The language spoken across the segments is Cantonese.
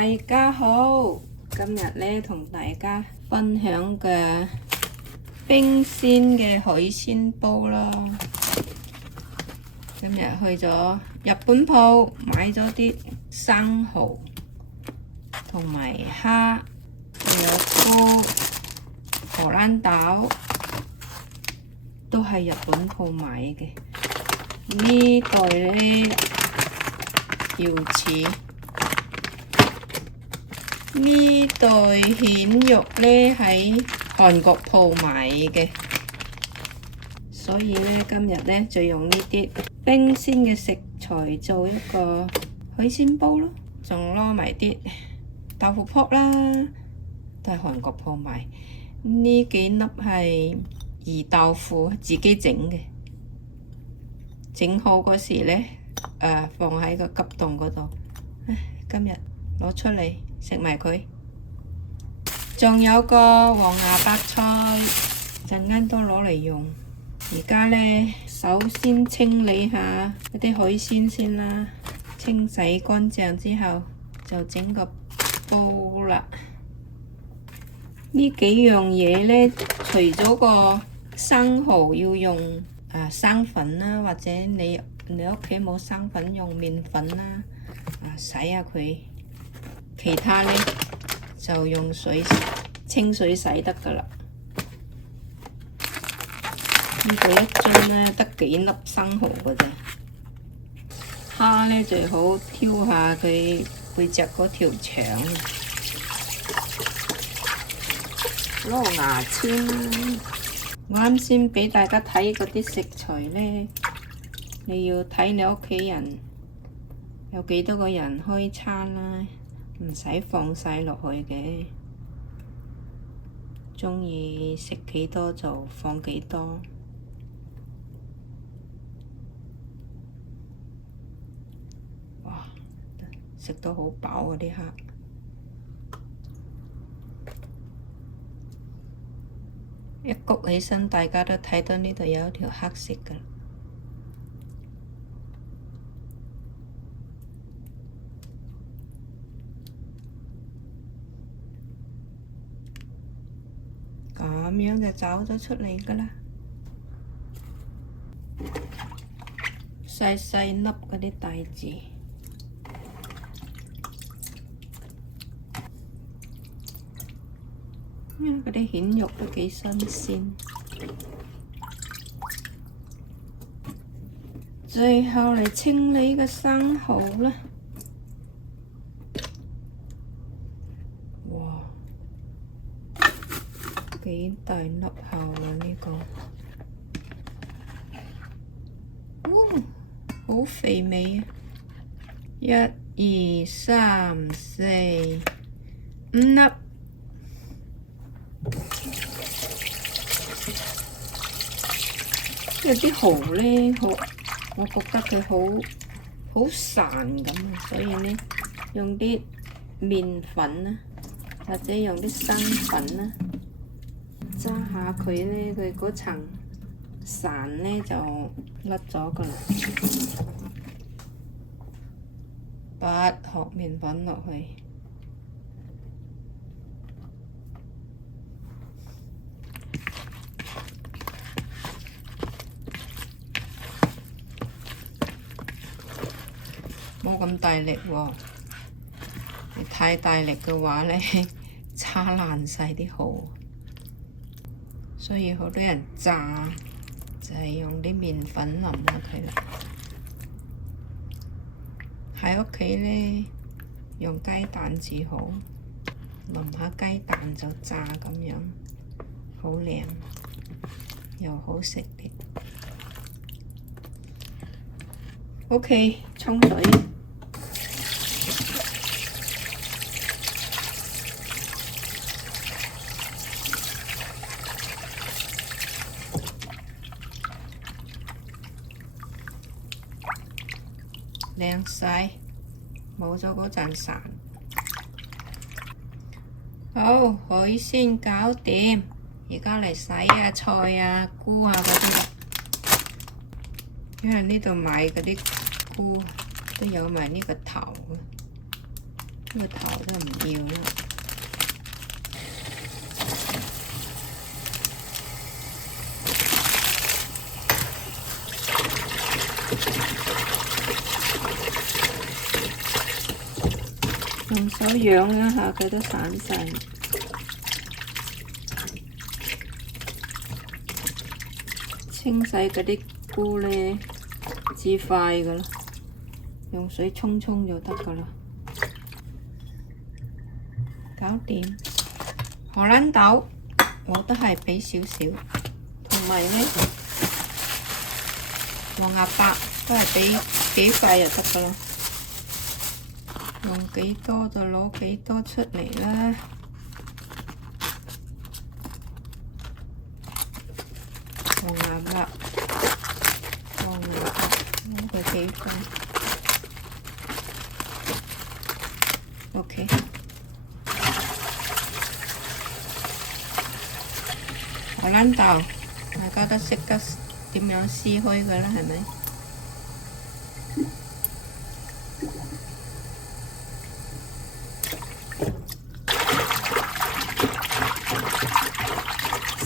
大家好，今日咧同大家分享嘅冰鮮嘅海鮮煲啦。今日去咗日本鋪買咗啲生蠔同埋蝦，仲有菇、荷蘭豆，都係日本鋪買嘅。呢袋咧瑤翅。呢袋蜆肉咧喺韓國鋪買嘅，所以咧今日咧就用呢啲冰鮮嘅食材做一個海鮮煲咯，仲攞埋啲豆腐泡啦，都係韓國鋪買。呢幾粒係魚豆腐，自己整嘅，整好嗰時咧放喺個急凍嗰度。今日攞出嚟食埋佢，仲有個黃芽白菜，陣間都攞嚟用。而家咧，首先清理下嗰啲海鮮先啦，清洗乾淨之後就整個煲啦。呢幾樣嘢咧，除咗個生蠔要用生粉啦，或者你屋企冇生粉用麵粉啦，洗下佢。其他呢就用清水洗得㗎啦。呢度一樽呢得幾粒生蠔㗎啫。蝦呢最好挑下佢背脊嗰條腸。攞牙籤。我啱先畀大家睇嗰啲食材呢，你要睇你屋企人有幾多個人開餐啦。唔使放晒落去嘅，鍾意食幾多就放幾多。哇！食到好飽啊啲蝦，一谷起身，大家都睇到呢度有一條黑色㗎。咁樣就走咗出嚟㗎啦，細細粒嗰啲帶子，嗰啲蜆肉都幾新鮮。最後嚟清理個生蠔啦。幾大粒口啊呢個，好肥美啊！1、2、3、4、5粒，有啲蠔咧，我覺得佢好散咁啊，所以咧用啲麵粉啊，或者用啲生粉啊。揸下佢咧，佢嗰層潺咧就甩咗㗎啦。8殼麵粉落去，冇咁大力喎，你太大力嘅話咧，叉爛晒啲蠔。所以好多人炸就係用啲麵粉淋落去啦。喺屋企咧用雞蛋至好，淋下雞蛋就炸咁樣，好靚又好食啲。OK， 沖水。靚晒，冇咗嗰陣潺。好，海鮮搞掂，而家嚟洗菜啊、菇啊嗰啲。因為呢度買嗰啲菇都有埋呢個頭，呢個頭就唔要啦。用手揚一下佢都散晒。清洗嗰啲菇呢，至快噶啦，用水沖就得噶啦。搞掂。荷蘭豆我都係俾少少，同埋呢黃芽白都係俾幾塊就得噶啦。用幾多就攞幾多出嚟啦。黃芽白，攞佢幾塊。OK。荷蘭豆，大家都識得點樣撕開㗎啦，係咪？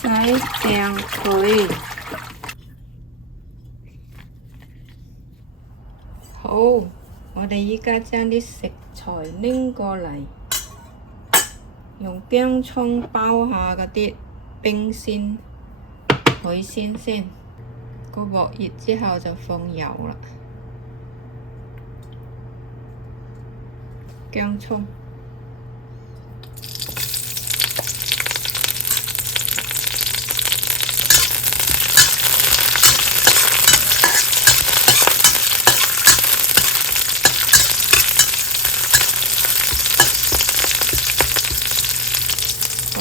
洗淨佢。好，我哋依家將啲食材拎過嚟，用薑葱包下嗰啲冰鮮海鮮先。個鑊熱之後就放油啦，薑葱。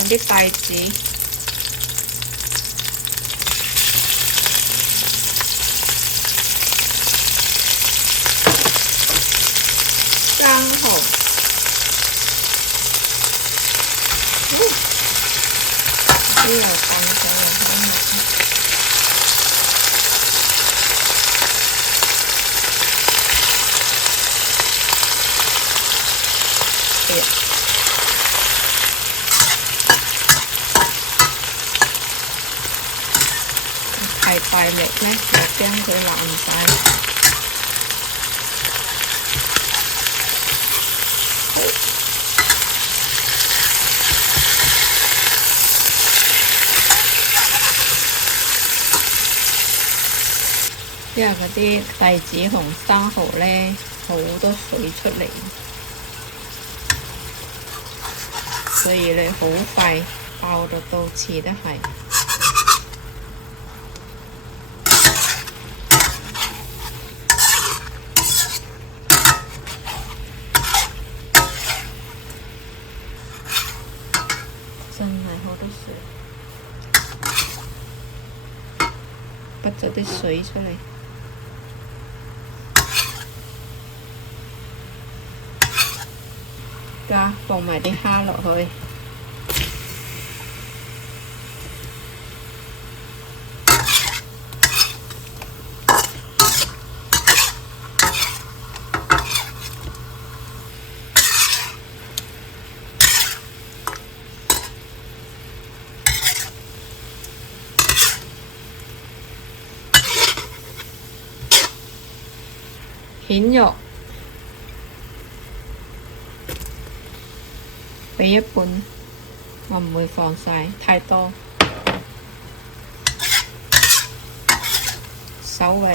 啲帶子，生蠔，呢又放上嚟好密。太大力呢，就將佢爛晒。因為嗰啲帶子同生蠔呢，好多水出嚟，所以你好快爆到似得係。真係好多水，拔咗啲水出嚟。而家放埋啲蝦落去，蜆肉俾一半，我唔會放晒太多，稍微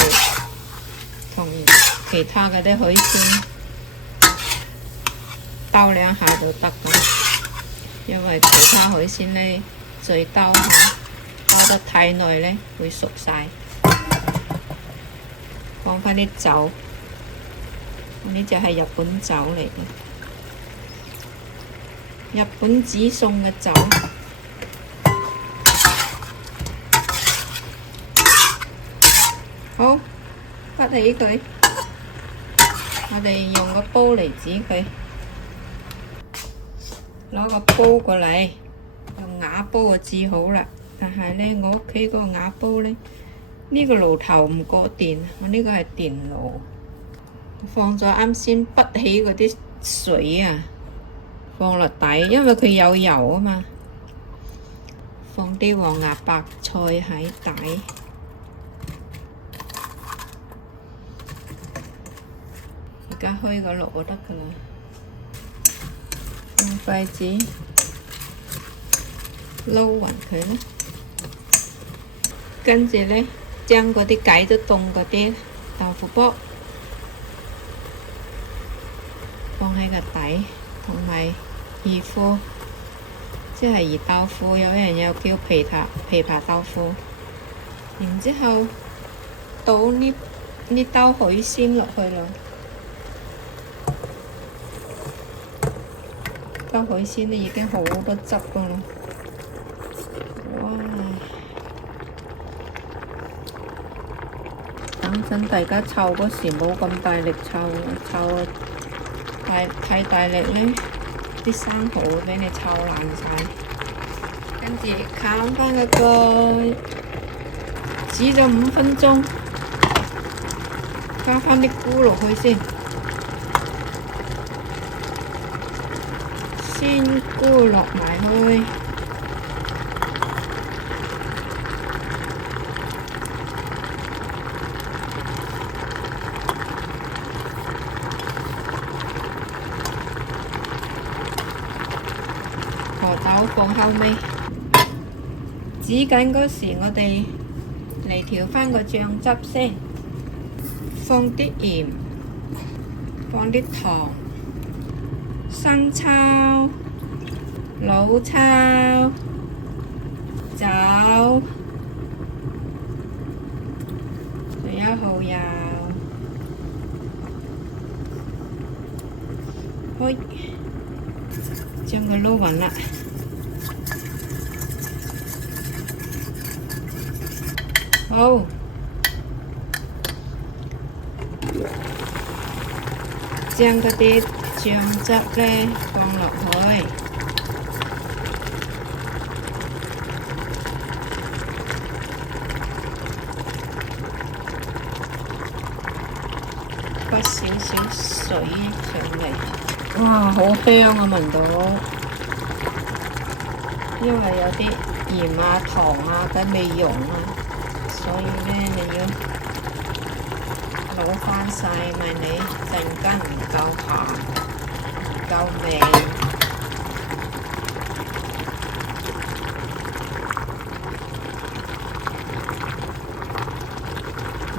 同其他嗰啲海鮮兜兩下就得㗎，因為其他海鮮呢，再兜下，兜得太耐呢會熟晒。放返啲酒。呢隻係日本酒嚟嘅，日本只送嘅酒。好，滗起佢，我哋用個煲嚟煮佢，攞個煲過嚟，用瓦煲就至好啦。但係呢，我屋企嗰個瓦煲呢，呢個爐頭唔過電，我呢個係電爐。放咗啱先滗起嗰啲水啊，放落底，因為佢有油啊嘛。放啲黃芽白菜喺底。而家開個爐就得㗎啦。用筷子撈勻佢啦。跟住呢，將嗰啲解咗凍嗰啲豆腐卜放喺個底，同埋二腐，即係二豆腐，有人又叫琵琶豆腐。然之後倒呢兜海鮮落去咯。兜海鮮呢已經好多汁㗎啦。哇！等陣大家湊嗰時冇咁大力湊太大力呢，啲生蠔會俾你湊爛晒。跟住冚返個蓋，煮咗5分鐘，加返啲菇落去先。鮮菇落埋去。荷豆放後尾，煮緊嗰時，我哋嚟調返個醬汁先，放啲鹽，放啲糖、生抽、老抽、酒，仲有蠔油，開，將佢撈勻啦。好，將嗰啲醬汁呢放落去，潑少少水上嚟。哇，好香啊！聞到，因為有啲鹽啊、糖啊嘅未溶啊，所以呢你要攞返晒，咪你陣間唔夠鹹，唔夠味。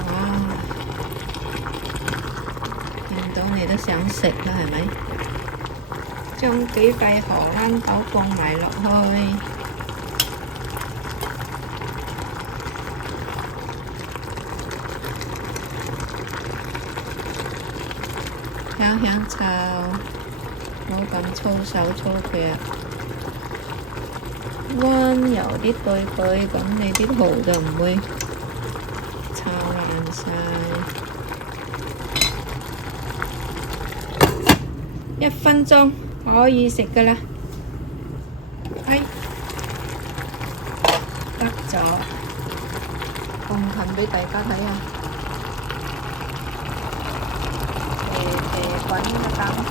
哇！見到你都想食啦，係咪？將幾塊荷蘭豆放埋落去。香炒，冇咁粗手粗腳，溫柔啲對佢，咁你啲蠔就唔會炒爛晒。1分鐘可以食㗎啦。得咗，放近俾大家睇下。滾嘅蛋殼。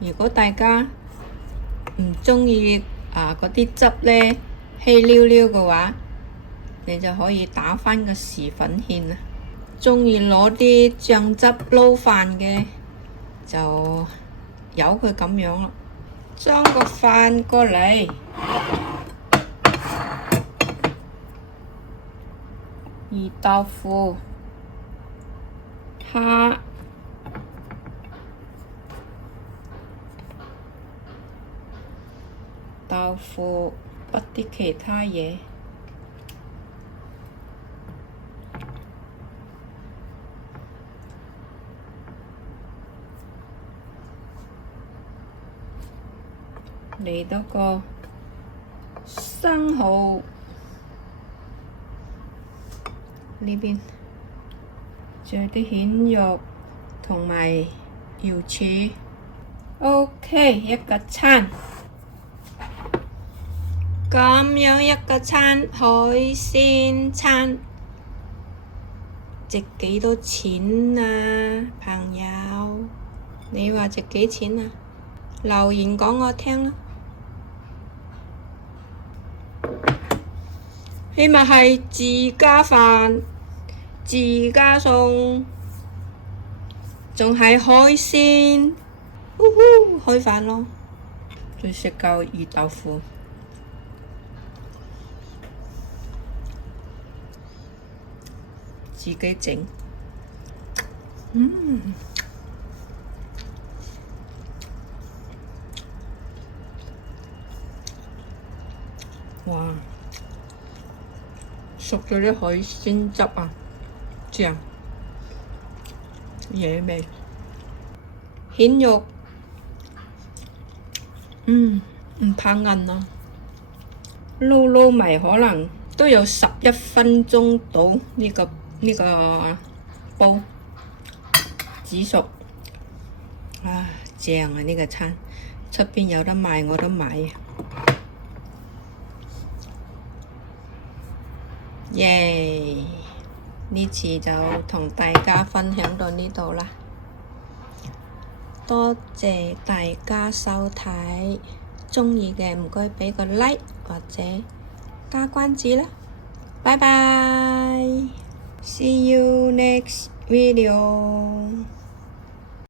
如果大家唔鍾意嗰啲汁呢稀溜溜嘅話，你就可以打返個匙粉芡啦。鍾意攞啲醬汁撈飯嘅，就由佢咁樣咯。裝個飯過嚟，二豆腐。蝦、豆腐，不啲其他嘢。嚟到個生蠔呢邊。仲有啲蜆肉同埋瑤柱。OK， 一個餐，咁樣一個餐海鮮餐，值幾多錢啊，朋友？你話值幾錢啊？留言講我聽啦。呢咪係自家飯、自家餸，仲係海鮮，開飯咯！再食嚿魚豆腐，自己整。哇！熟咗啲海鮮汁啊，正野味。蜆肉，唔怕韌啊！撈埋可能都有11分鐘到呢個煲煮熟。正啊！呢個餐出邊有得賣我都買。耶！呢次就同大家分享到呢度啦，多謝大家收睇，鍾意嘅唔該畀個 like 或者加關注啦，拜拜 ，See you next video。